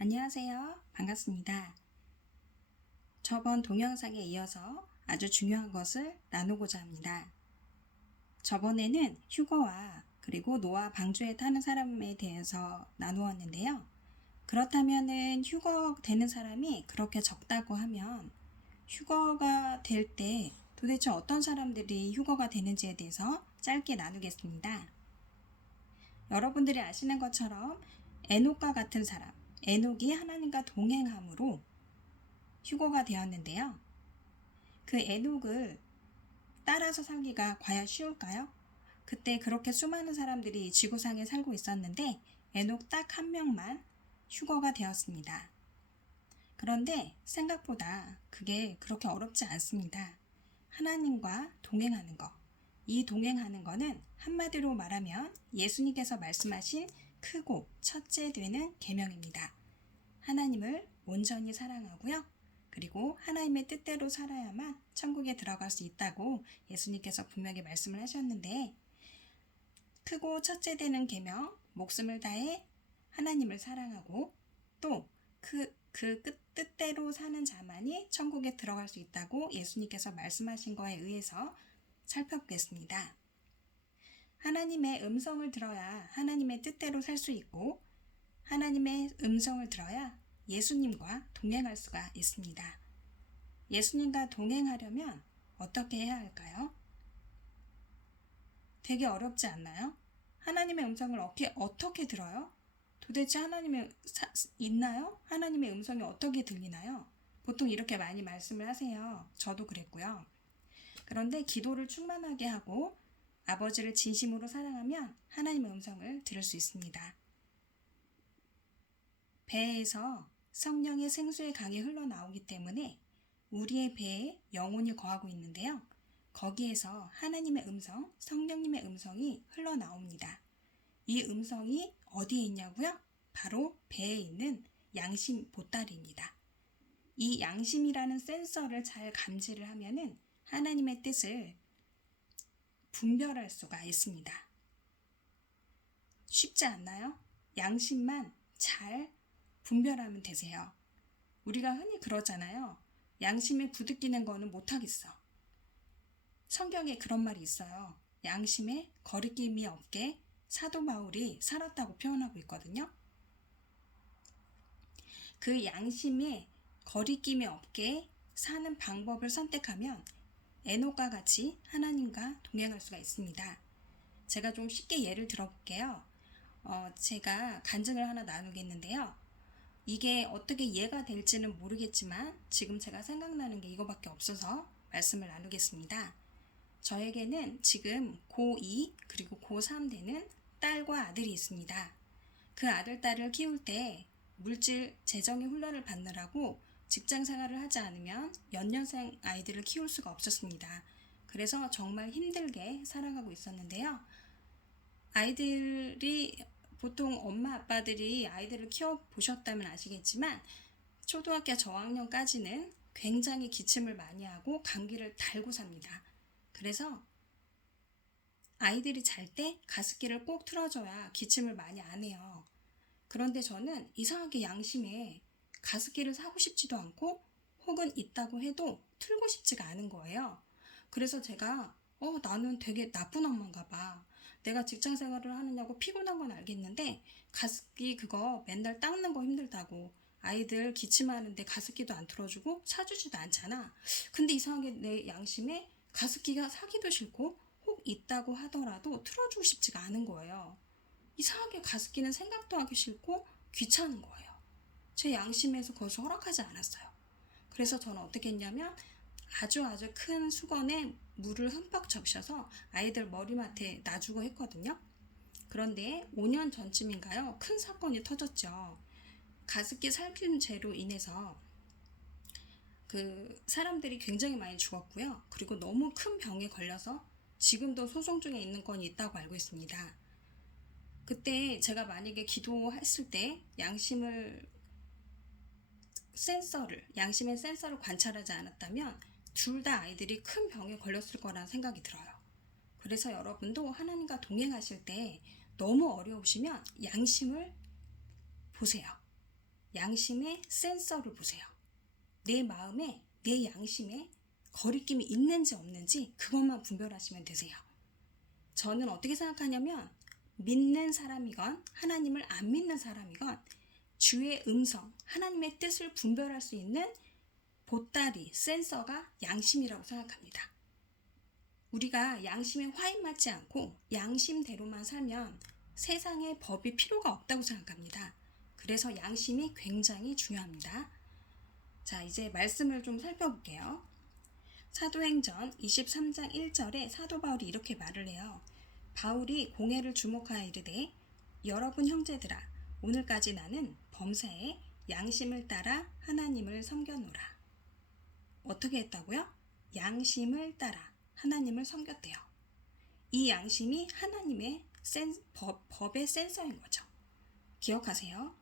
안녕하세요. 반갑습니다. 저번 동영상에 이어서 아주 중요한 것을 나누고자 합니다. 저번에는 휴거와 그리고 노아 방주에 타는 사람에 대해서 나누었는데요. 그렇다면은 휴거 되는 사람이 그렇게 적다고 하면 휴거가 될 때 도대체 어떤 사람들이 휴거가 되는지에 대해서 짧게 나누겠습니다. 여러분들이 아시는 것처럼 에녹과 같은 사람, 에녹이 하나님과 동행함으로 휴거가 되었는데요. 그 에녹을 따라서 살기가 과연 쉬울까요? 그때 그렇게 수많은 사람들이 지구상에 살고 있었는데 에녹 딱 한 명만 휴거가 되었습니다. 그런데 생각보다 그게 그렇게 어렵지 않습니다. 하나님과 동행하는 것. 이 동행하는 거는 한마디로 말하면 예수님께서 말씀하신 크고 첫째 되는 계명입니다. 하나님을 온전히 사랑하고요. 그리고 하나님의 뜻대로 살아야만 천국에 들어갈 수 있다고 예수님께서 분명히 말씀을 하셨는데, 크고 첫째 되는 계명, 목숨을 다해 하나님을 사랑하고 또 그 뜻대로 사는 자만이 천국에 들어갈 수 있다고 예수님께서 말씀하신 거에 의해서 살펴보겠습니다. 하나님의 음성을 들어야 하나님의 뜻대로 살 수 있고, 하나님의 음성을 들어야 예수님과 동행할 수가 있습니다. 예수님과 동행하려면 어떻게 해야 할까요? 되게 어렵지 않나요? 하나님의 음성을 어떻게 들어요? 도대체 하나님의 있나요? 하나님의 음성이 어떻게 들리나요? 보통 이렇게 많이 말씀을 하세요. 저도 그랬고요. 그런데 기도를 충만하게 하고 아버지를 진심으로 사랑하면 하나님의 음성을 들을 수 있습니다. 배에서 성령의 생수의 강이 흘러나오기 때문에 우리의 배에 영혼이 거하고 있는데요. 거기에서 하나님의 음성, 성령님의 음성이 흘러나옵니다. 이 음성이 어디에 있냐고요? 바로 배에 있는 양심 보따리입니다. 이 양심이라는 센서를 잘 감지를 하면은 하나님의 뜻을 분별할 수가 있습니다. 쉽지 않나요? 양심만 잘 분별하면 되세요. 우리가 흔히 그러잖아요. 양심에 부득이는 거는 못하겠어. 성경에 그런 말이 있어요. 양심에 거리낌이 없게 사도 바울이 살았다고 표현하고 있거든요. 그 양심에 거리낌이 없게 사는 방법을 선택하면 에녹과 같이 하나님과 동행할 수가 있습니다. 제가 좀 쉽게 예를 들어볼게요. 제가 간증을 하나 나누겠는데요. 이게 어떻게 이해가 될지는 모르겠지만 지금 제가 생각나는 게 이거밖에 없어서 말씀을 나누겠습니다. 저에게는 지금 고2 그리고 고3 되는 딸과 아들이 있습니다. 그 아들, 딸을 키울 때 물질 재정의 훈련을 받느라고 직장 생활을 하지 않으면 연년생 아이들을 키울 수가 없었습니다. 그래서 정말 힘들게 살아가고 있었는데요. 아이들이 보통 엄마 아빠들이 아이들을 키워보셨다면 아시겠지만 초등학교 저학년까지는 굉장히 기침을 많이 하고 감기를 달고 삽니다. 그래서 아이들이 잘 때 가습기를 꼭 틀어줘야 기침을 많이 안 해요. 그런데 저는 이상하게 양심에 가습기를 사고 싶지도 않고 혹은 있다고 해도 틀고 싶지가 않은 거예요. 그래서 제가 나는 되게 나쁜 엄마인가 봐. 내가 직장 생활을 하느냐고 피곤한 건 알겠는데 가습기 그거 맨날 닦는 거 힘들다고, 아이들 기침하는데 가습기도 안 틀어주고 사주지도 않잖아. 근데 이상하게 내 양심에 가습기가 사기도 싫고 혹 있다고 하더라도 틀어주고 싶지가 않은 거예요. 이상하게 가습기는 생각도 하기 싫고 귀찮은 거예요. 제 양심에서 그것을 허락하지 않았어요. 그래서 저는 어떻게 했냐면 아주 큰 수건에 물을 흠뻑 적셔서 아이들 머리맡에 놔주고 했거든요. 그런데 5년 전쯤인가요? 큰 사건이 터졌죠. 가습기 살균제로 인해서 그 사람들이 굉장히 많이 죽었고요. 그리고 너무 큰 병에 걸려서 지금도 소송 중에 있는 건이 있다고 알고 있습니다. 그때 제가 만약에 기도했을 때 양심의 센서를 관찰하지 않았다면 둘 다 아이들이 큰 병에 걸렸을 거라는 생각이 들어요. 그래서 여러분도 하나님과 동행하실 때 너무 어려우시면 양심을 보세요. 양심의 센서를 보세요. 내 마음에, 내 양심에 거리낌이 있는지 없는지 그것만 분별하시면 되세요. 저는 어떻게 생각하냐면 믿는 사람이건 하나님을 안 믿는 사람이건 주의 음성, 하나님의 뜻을 분별할 수 있는 보따리, 센서가 양심이라고 생각합니다. 우리가 양심에 화인 맞지 않고 양심대로만 살면 세상에 법이 필요가 없다고 생각합니다. 그래서 양심이 굉장히 중요합니다. 자, 이제 말씀을 좀 살펴볼게요. 사도행전 23장 1절에 사도 바울이 이렇게 말을 해요. 바울이 공회를 주목하여 이르되 여러분 형제들아 오늘까지 나는 범사에 양심을 따라 하나님을 섬겨노라. 어떻게 했다고요? 양심을 따라 하나님을 섬겼대요. 이 양심이 하나님의 법의 센서인 거죠. 기억하세요.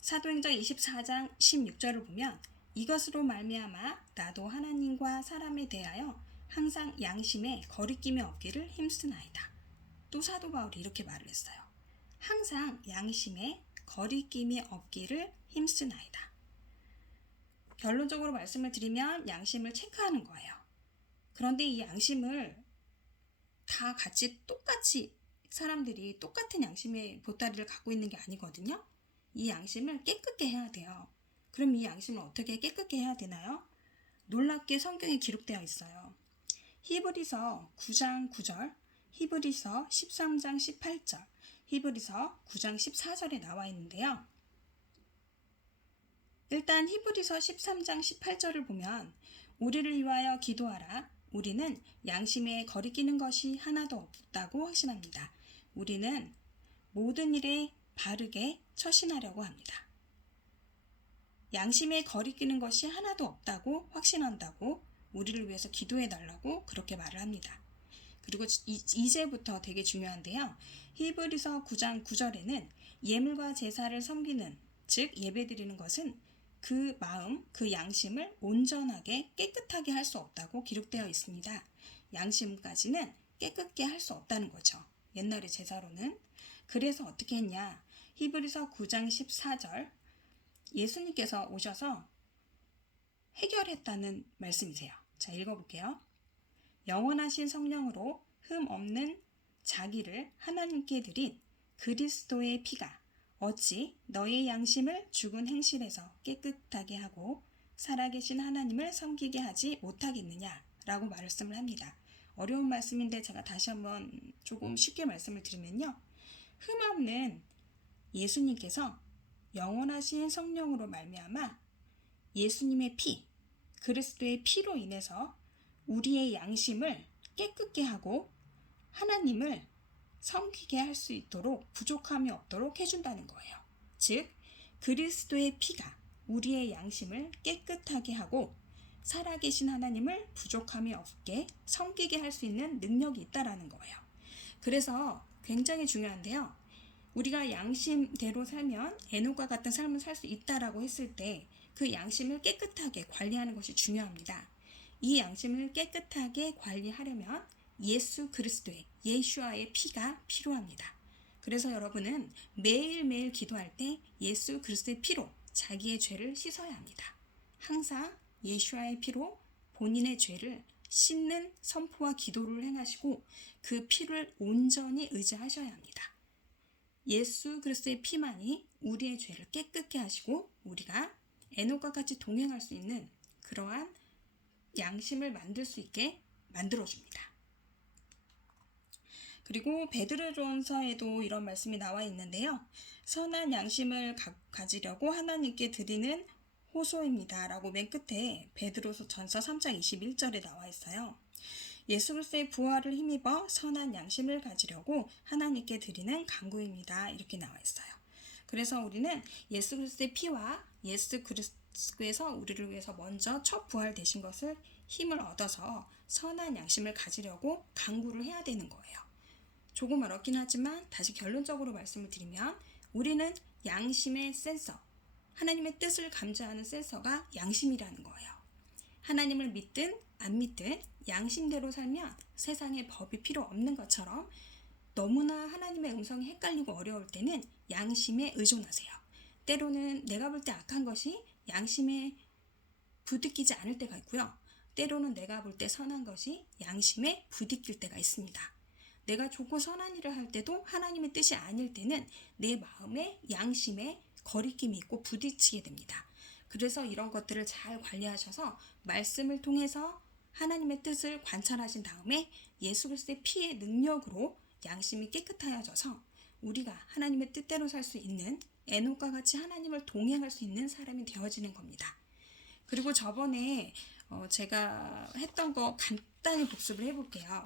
사도행전 24장 16절을 보면 이것으로 말미암아 나도 하나님과 사람에 대하여 항상 양심에 거리낌이 없기를 힘쓰나이다. 또 사도 바울이 이렇게 말을 했어요. 항상 양심에 거리낌이 없기를 힘쓰나이다. 결론적으로 말씀을 드리면 양심을 체크하는 거예요. 그런데 이 양심을 다 같이 똑같이 사람들이 똑같은 양심의 보따리를 갖고 있는 게 아니거든요. 이 양심을 깨끗게 해야 돼요. 그럼 이 양심을 어떻게 깨끗게 해야 되나요? 놀랍게 성경에 기록되어 있어요. 히브리서 9장 9절, 히브리서 13장 18절, 히브리서 9장 14절에 나와 있는데요. 일단 히브리서 13장 18절을 보면 우리를 위하여 기도하라. 우리는 양심에 거리끼는 것이 하나도 없다고 확신합니다. 우리는 모든 일에 바르게 처신하려고 합니다. 양심에 거리끼는 것이 하나도 없다고 확신한다고 우리를 위해서 기도해 달라고 그렇게 말을 합니다. 그리고 이제부터 되게 중요한데요. 히브리서 9장 9절에는 예물과 제사를 섬기는 즉 예배드리는 것은 그 마음, 그 양심을 온전하게 깨끗하게 할 수 없다고 기록되어 있습니다. 양심까지는 깨끗게 할 수 없다는 거죠. 옛날의 제사로는. 그래서 어떻게 했냐. 히브리서 9장 14절 예수님께서 오셔서 해결했다는 말씀이세요. 자, 읽어볼게요. 영원하신 성령으로 흠 없는 자기를 하나님께 드린 그리스도의 피가 어찌 너의 양심을 죽은 행실에서 깨끗하게 하고 살아계신 하나님을 섬기게 하지 못하겠느냐 라고 말씀을 합니다. 어려운 말씀인데 제가 다시 한번 조금 쉽게 말씀을 드리면요. 흠 없는 예수님께서 영원하신 성령으로 말미암아 예수님의 피, 그리스도의 피로 인해서 우리의 양심을 깨끗게 하고 하나님을 섬기게 할 수 있도록 부족함이 없도록 해준다는 거예요. 즉 그리스도의 피가 우리의 양심을 깨끗하게 하고 살아계신 하나님을 부족함이 없게 섬기게 할 수 있는 능력이 있다라는 거예요. 그래서 굉장히 중요한데요. 우리가 양심대로 살면 에녹과 같은 삶을 살 수 있다라고 했을 때 그 양심을 깨끗하게 관리하는 것이 중요합니다. 이 양심을 깨끗하게 관리하려면 예수 그리스도의 예슈아의 피가 필요합니다. 그래서 여러분은 매일매일 기도할 때 예수 그리스도의 피로 자기의 죄를 씻어야 합니다. 항상 예슈아의 피로 본인의 죄를 씻는 선포와 기도를 행하시고 그 피를 온전히 의지하셔야 합니다. 예수 그리스도의 피만이 우리의 죄를 깨끗게 하시고 우리가 에녹과 같이 동행할 수 있는 그러한 양심을 만들 수 있게 만들어줍니다. 그리고 베드로전서에도 이런 말씀이 나와 있는데요. 선한 양심을 가지려고 하나님께 드리는 호소입니다. 라고 맨 끝에 베드로전서 3장 21절에 나와 있어요. 예수 그리스도의 부활을 힘입어 선한 양심을 가지려고 하나님께 드리는 간구입니다. 이렇게 나와 있어요. 그래서 우리는 예수 그리스도의 피와 예수 그리스도에서 우리를 위해서 먼저 첫 부활되신 것을 힘을 얻어서 선한 양심을 가지려고 간구를 해야 되는 거예요. 조금 어렵긴 하지만 다시 결론적으로 말씀을 드리면 우리는 양심의 센서, 하나님의 뜻을 감지하는 센서가 양심이라는 거예요. 하나님을 믿든 안 믿든 양심대로 살면 세상에 법이 필요 없는 것처럼 너무나 하나님의 음성이 헷갈리고 어려울 때는 양심에 의존하세요. 때로는 내가 볼 때 악한 것이 양심에 부딪히지 않을 때가 있고요. 때로는 내가 볼 때 선한 것이 양심에 부딪힐 때가 있습니다. 내가 좋고 선한 일을 할 때도 하나님의 뜻이 아닐 때는 내 마음에 양심에 거리낌이 있고 부딪히게 됩니다. 그래서 이런 것들을 잘 관리하셔서 말씀을 통해서 하나님의 뜻을 관찰하신 다음에 예수 그리스도의 피의 능력으로 양심이 깨끗하여져서 우리가 하나님의 뜻대로 살 수 있는 에녹과 같이 하나님을 동행할 수 있는 사람이 되어지는 겁니다. 그리고 저번에 제가 했던 거 간단히 복습을 해볼게요.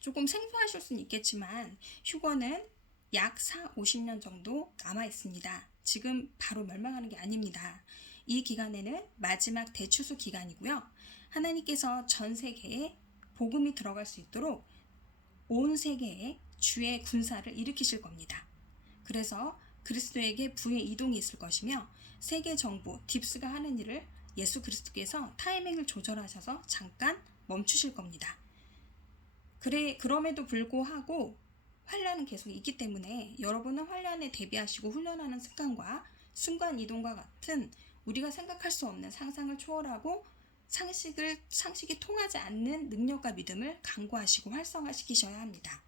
조금 생소하실 수는 있겠지만 휴거는 약 50년 정도 남아 있습니다. 지금 바로 멸망하는 게 아닙니다. 이 기간에는 마지막 대추수 기간이고요. 하나님께서 전 세계에 복음이 들어갈 수 있도록 온 세계에 주의 군사를 일으키실 겁니다. 그래서 그리스도에게 부의 이동이 있을 것이며 세계 정부 딥스가 하는 일을 예수 그리스도께서 타이밍을 조절하셔서 잠깐 멈추실 겁니다. 그럼에도 불구하고 환란은 계속 있기 때문에 여러분은 환란에 대비하시고 훈련하는 습관과 순간 이동과 같은 우리가 생각할 수 없는 상상을 초월하고 상식이 통하지 않는 능력과 믿음을 강구하시고 활성화시키셔야 합니다.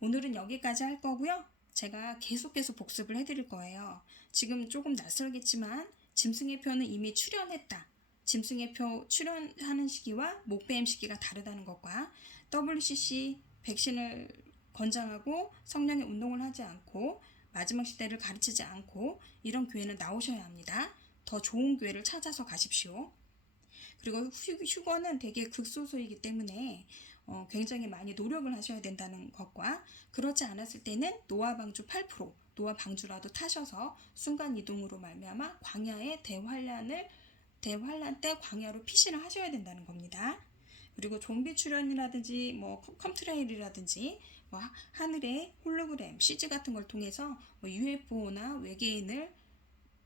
오늘은 여기까지 할 거고요. 제가 계속 복습을 해드릴 거예요. 지금 조금 낯설겠지만 짐승의 표는 이미 출연했다. 짐승의 표 출연하는 시기와 목배임 시기가 다르다는 것과 WCC 백신을 권장하고 성령의 운동을 하지 않고 마지막 시대를 가르치지 않고 이런 교회는 나오셔야 합니다. 더 좋은 교회를 찾아서 가십시오. 그리고 휴거는 되게 극소수이기 때문에 굉장히 많이 노력을 하셔야 된다는 것과 그렇지 않았을 때는 노아 방주 8%, 노아 방주라도 타셔서 순간 이동으로 말미암아 광야의 대환란 때 광야로 피신을 하셔야 된다는 겁니다. 그리고 좀비 출연이라든지 컴트레일이라든지 하늘의 홀로그램, CG 같은 걸 통해서 UFO나 외계인을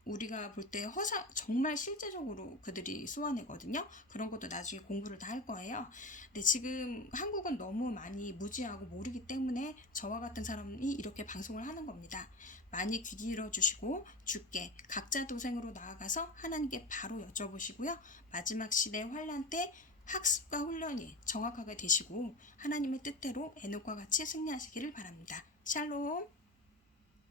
우리가 볼 때 정말 실제적으로 그들이 쏘아내거든요. 그런 것도 나중에 공부를 다 할 거예요. 근데 지금 한국은 너무 많이 무지하고 모르기 때문에 저와 같은 사람이 이렇게 방송을 하는 겁니다. 많이 귀 기울여 주시고 주께 각자 도생으로 나아가서 하나님께 바로 여쭤보시고요. 마지막 시대 환란 때 학습과 훈련이 정확하게 되시고 하나님의 뜻대로 에녹과 같이 승리하시기를 바랍니다. 샬롬.